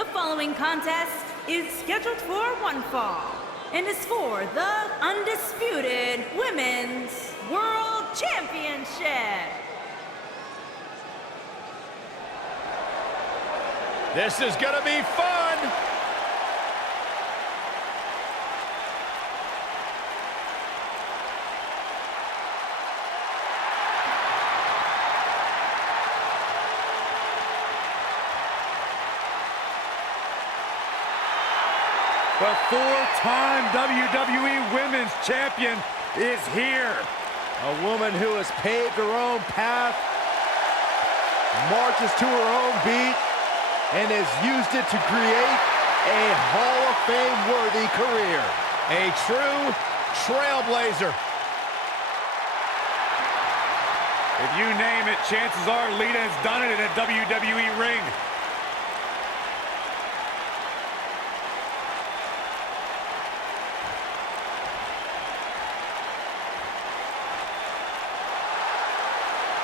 The following contest is scheduled for one fall and is for the Undisputed Women's World Championship. This is gonna be fun! The four-time WWE Women's Champion is here. A woman who has paved her own path, marches to her own beat, and has used it to create a Hall of Fame-worthy career. A true trailblazer. If you name it, chances are Lita has done it in a WWE ring.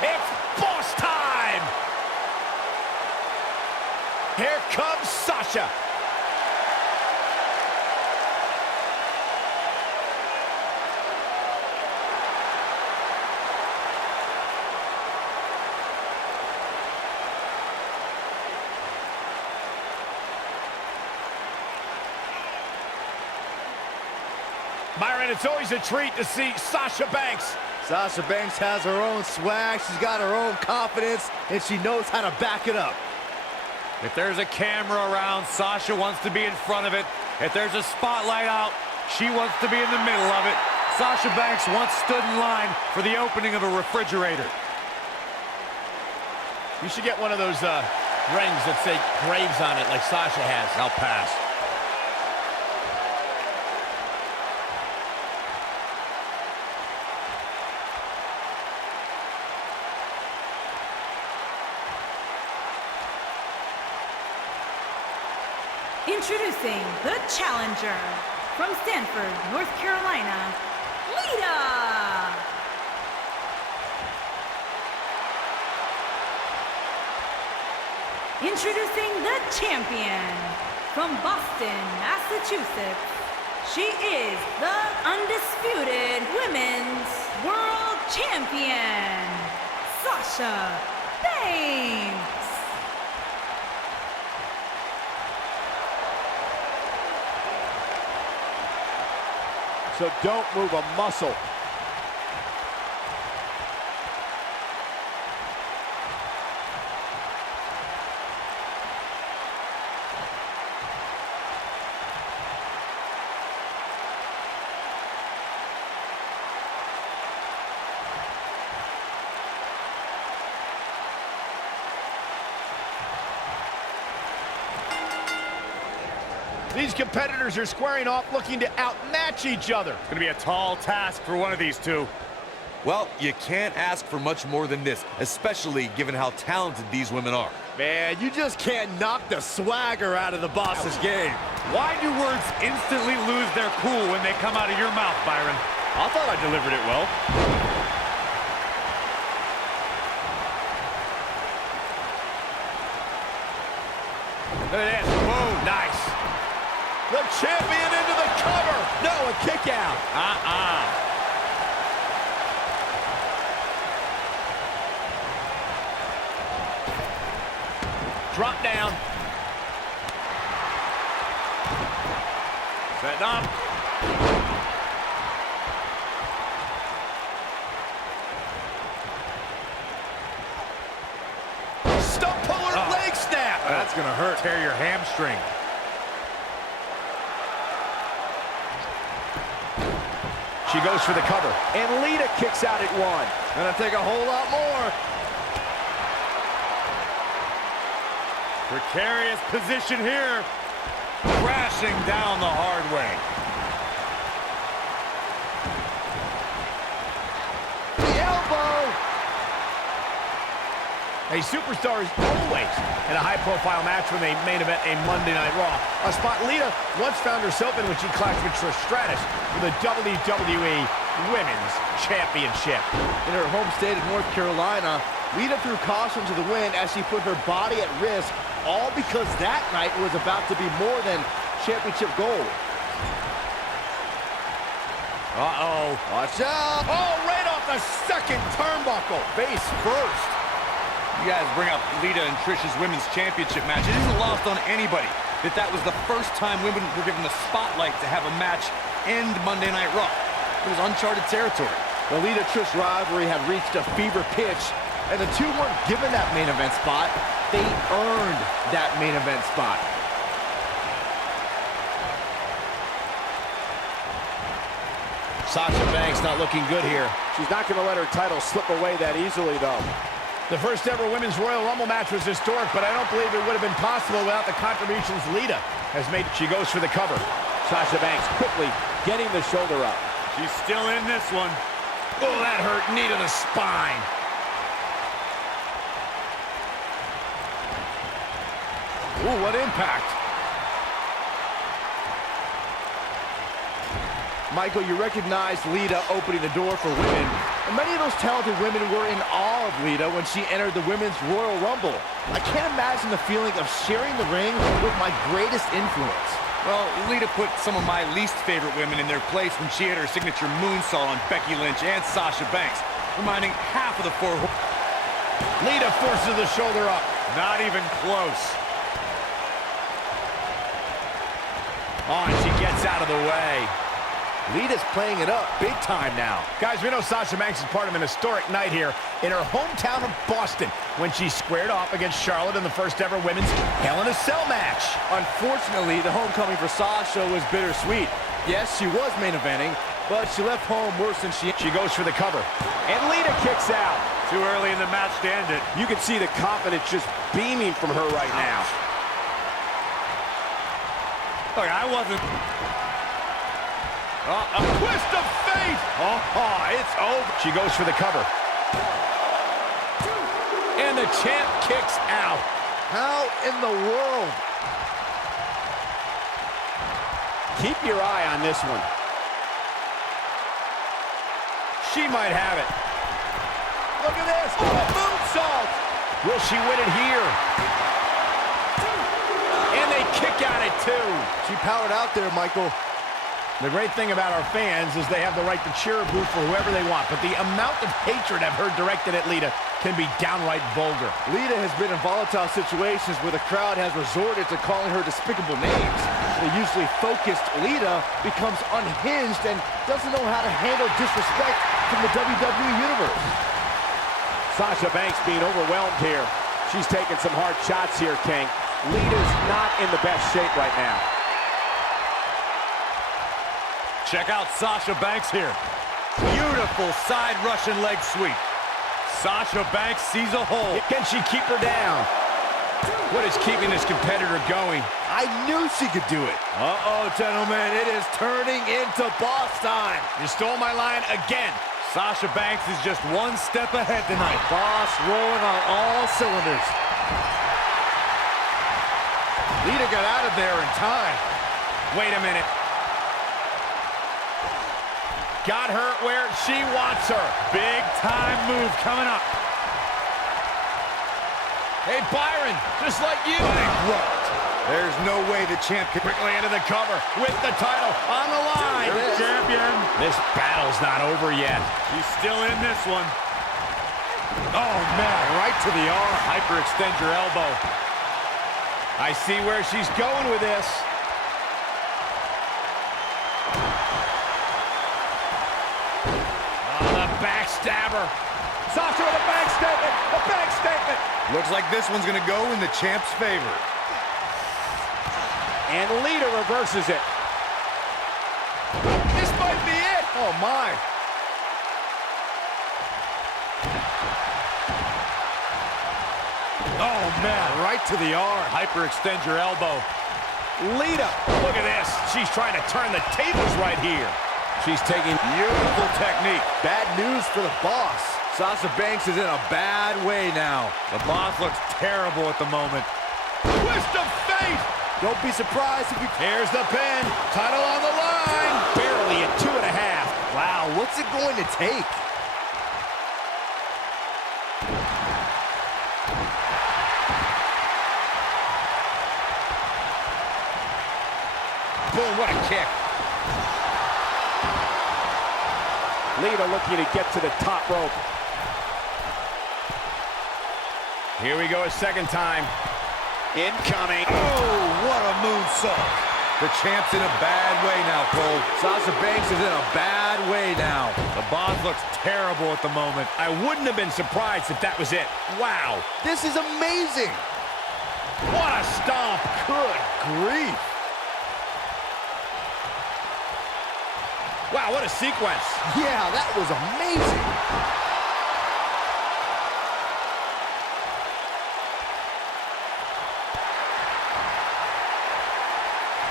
It's boss time! Here comes Sasha. Byron, it's always a treat to see Sasha Banks. Sasha Banks has her own swag, she's got her own confidence, and she knows how to back it up. If there's a camera around, Sasha wants to be in front of it. If there's a spotlight out, she wants to be in the middle of it. Sasha Banks once stood in line for the opening of a refrigerator. You should get one of those rings that say Graves on it like Sasha has. I'll pass. Introducing the challenger from Stanford, North Carolina, Lita. Introducing the champion from Boston, Massachusetts. She is the Undisputed Women's World Champion, Sasha Banks. So don't move a muscle. These competitors are squaring off looking to outmatch each other. It's gonna be a tall task for one of these two. Well, you can't ask for much more than this, especially given how talented these women are. Man, you just can't knock the swagger out of the boss's game. Why do words instantly lose their cool when they come out of your mouth, Byron? I thought I delivered it well. Look at this. Whoa, nice. The champion into the cover. No, a kick out. Drop down. Setting up. Stump puller leg snap. That's gonna hurt. Tear your hamstring. She goes for the cover. And Lita kicks out at one. Gonna take a whole lot more. Precarious position here. Crashing down the hard way. The elbow. A superstar is always in a high-profile match when they main event a Monday Night Raw. A spot Lita once found herself in when she clashed with Trish Stratus for the WWE Women's Championship. In her home state of North Carolina, Lita threw caution to the wind as she put her body at risk, all because that night was about to be more than championship gold. Uh-oh. Watch out! Oh, right off the second turnbuckle. Face first. You guys bring up Lita and Trish's women's championship match. It isn't lost on anybody that was the first time women were given the spotlight to have a match end Monday Night Raw. It was uncharted territory. The Lita-Trish rivalry had reached a fever pitch, and the two weren't given that main event spot. They earned that main event spot. Sasha Banks not looking good here. She's not going to let her title slip away that easily, though. The first ever Women's Royal Rumble match was historic, but I don't believe it would have been possible without the contributions Lita has made. She goes for the cover. Sasha Banks quickly getting the shoulder up. She's still in this one. Oh, that hurt. Knee to the spine. Ooh, what impact. Michael, you recognize Lita opening the door for women, and many of those talented women were in awe of Lita when she entered the Women's Royal Rumble. I can't imagine the feeling of sharing the ring with my greatest influence. Well, Lita put some of my least favorite women in their place when she had her signature moonsault on Becky Lynch and Sasha Banks, reminding half of the four. Lita forces the shoulder up. Not even close. Oh, and she gets out of the way. Lita's playing it up big time now. Guys, we know Sasha Banks is part of an historic night here in her hometown of Boston when she squared off against Charlotte in the first ever women's Hell in a Cell match. Unfortunately, the homecoming for Sasha was bittersweet. Yes, she was main eventing, but she left home worse than she goes for the cover. And Lita kicks out. Too early in the match to end it. You can see the confidence just beaming from her right now. Look, I wasn't... A twist of fate! Oh, it's over. She goes for the cover. And the champ kicks out. How in the world? Keep your eye on this one. She might have it. Look at this. Oh, moonsault. Will she win it here? And they kick out at two. She powered out there, Michael. The great thing about our fans is they have the right to cheer or boo for whoever they want, but the amount of hatred I've heard directed at Lita can be downright vulgar. Lita has been in volatile situations where the crowd has resorted to calling her despicable names. The usually focused Lita becomes unhinged and doesn't know how to handle disrespect from the WWE Universe. Sasha Banks being overwhelmed here. She's taking some hard shots here, King. Lita's not in the best shape right now. Check out Sasha Banks here. Beautiful side Russian leg sweep. Sasha Banks sees a hole. Can she keep her down? What is keeping this competitor going? I knew she could do it. Uh-oh, gentlemen, it is turning into boss time. You stole my line again. Sasha Banks is just one step ahead tonight. Boss rolling on all cylinders. Lita got out of there in time. Wait a minute. Got her where she wants her. Big time move coming up. Hey, Byron, just like you. Bankrupt. There's no way the champ can... Quickly into the cover with the title on the line. Champion. This battle's not over yet. She's still in this one. Oh, man, right to the arm. Hyperextend your elbow. I see where she's going with this. Backstabber. Sasha with a bank statement. A bank statement. Looks like this one's going to go in the champ's favor. And Lita reverses it. This might be it. Oh, my. Oh, man, right to the arm. Hyperextend your elbow. Lita, look at this. She's trying to turn the tables right here. She's taking beautiful technique. Bad news for the boss. Sasha Banks is in a bad way now. The boss looks terrible at the moment. Twist of fate. Don't be surprised if you... Here's the pin. Title on the line. Barely at 2.5. Wow, what's it going to take? what a kick. Lita looking to get to the top rope. Here we go a second time. Incoming. Oh, what a moonsault. The champ's in a bad way now, Cole. Sasha Banks is in a bad way now. The Bond looks terrible at the moment. I wouldn't have been surprised if that was it. Wow. This is amazing. What a stomp. Good grief. Wow, what a sequence. Yeah, that was amazing.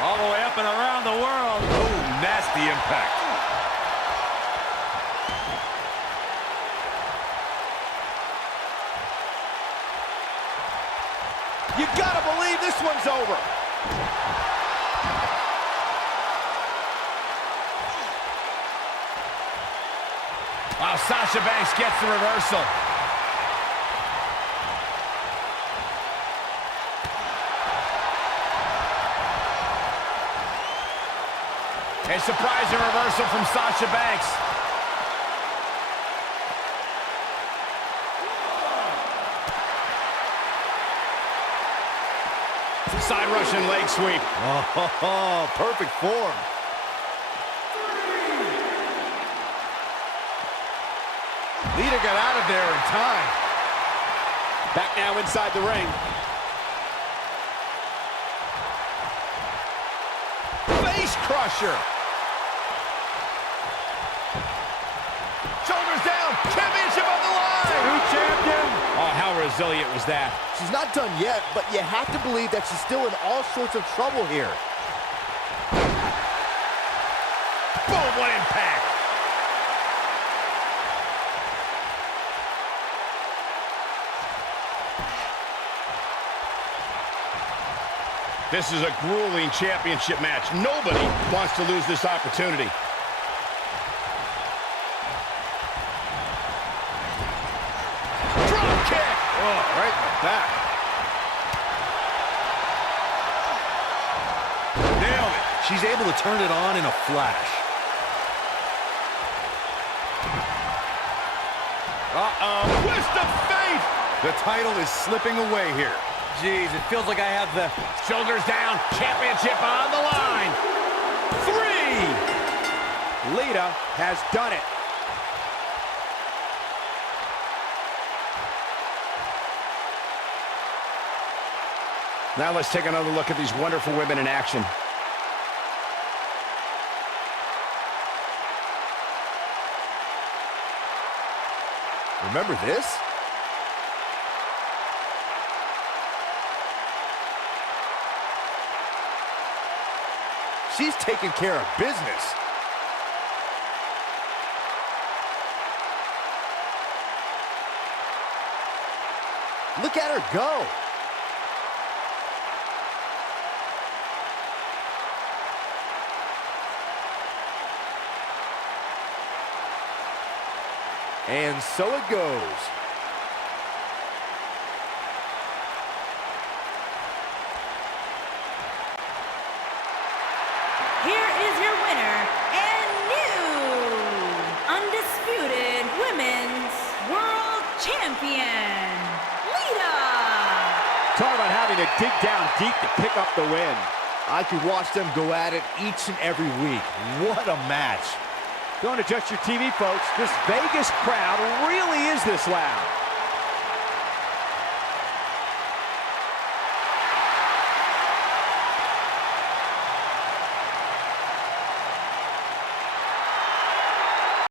All the way up and around the world. Oh, nasty impact. You gotta believe this one's over. Wow, Sasha Banks gets the reversal. A surprising reversal from Sasha Banks. Side Russian leg sweep. Oh, perfect form. Lita got out of there in time. Back now inside the ring. Face crusher. Shoulders down. Championship on the line. New champion. Oh, how resilient was that? She's not done yet, but you have to believe that she's still in all sorts of trouble here. Boom, what impact. This is a grueling championship match. Nobody wants to lose this opportunity. Drop kick! Oh, right in the back. Nailed it. She's able to turn it on in a flash. Uh-oh. Twist of fate! The title is slipping away here. Jeez, it feels like I have the... Shoulders down. Championship on the line. 3! Lita has done it. Now let's take another look at these wonderful women in action. Remember this? She's taking care of business. Look at her go. And so it goes. Here is your winner and new Undisputed Women's World Champion, Lita! Talk about having to dig down deep to pick up the win. I could watch them go at it each and every week. What a match. Don't adjust your TV, folks. This Vegas crowd really is this loud.